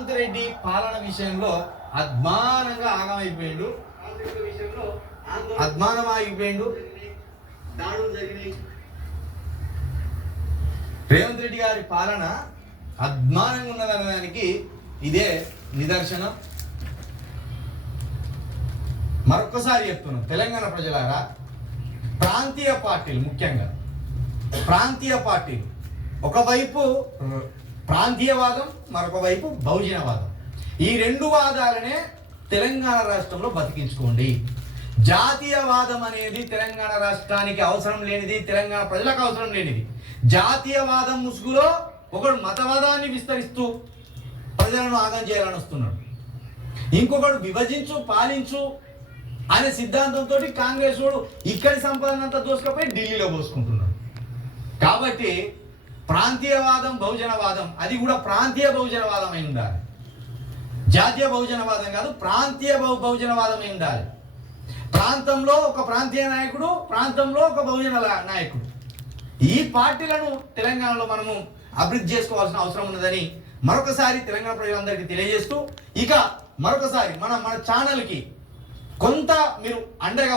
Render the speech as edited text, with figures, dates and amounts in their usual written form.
రేవంత్ రెడ్డి పాలన విషయంలో అద్మానంగా ఆగమైపోయిండు, అద్మానం ఆగిపోయిండు. రేవంత్ రెడ్డి గారి పాలన అద్మానంగా ఉన్నదనడానికి ఇదే నిదర్శనం. మరొక్కసారి చెప్తున్నాం, తెలంగాణ ప్రజలారా, ప్రాంతీయ పార్టీలు, ముఖ్యంగా ప్రాంతీయ పార్టీలు, ఒకవైపు ప్రాంతీయవాదం, మరొక వైపు బహుజనవాదం, ఈ రెండు వాదాలనే తెలంగాణ రాష్ట్రంలో బతికించుకోండి. జాతీయవాదం అనేది తెలంగాణ రాష్ట్రానికి అవసరం లేనిది, తెలంగాణ ప్రజలకు అవసరం లేనిది. జాతీయవాదం ముసుగులో ఒకడు మతవాదాన్ని విస్తరిస్తూ ప్రజలను ఆగం చేయాలని వస్తున్నాడు, ఇంకొకడు విభజించు పాలించు అనే సిద్ధాంతంతో కాంగ్రెస్ వాడు ఇక్కడి సంపాదన అంతా దోసుకపోయి ఢిల్లీలో పోసుకుంటున్నాడు. కాబట్టి ప్రాంతీయవాదం, బహుజనవాదం, అది కూడా ప్రాంతీయ బహుజనవాదం అయి ఉండాలి, జాతీయ బహుజనవాదం కాదు, ప్రాంతీయ బహుజనవాదం అయి ఉండాలి. ప్రాంతంలో ఒక ప్రాంతీయ నాయకుడు, ప్రాంతంలో ఒక బహుజన నాయకుడు, ఈ పార్టీలను తెలంగాణలో మనము అభివృద్ధి చేసుకోవాల్సిన అవసరం ఉన్నదని మరొకసారి తెలంగాణ ప్రజలందరికీ తెలియజేస్తూ, ఇక మరొకసారి మన ఛానల్కి కొంత మీరు అండగా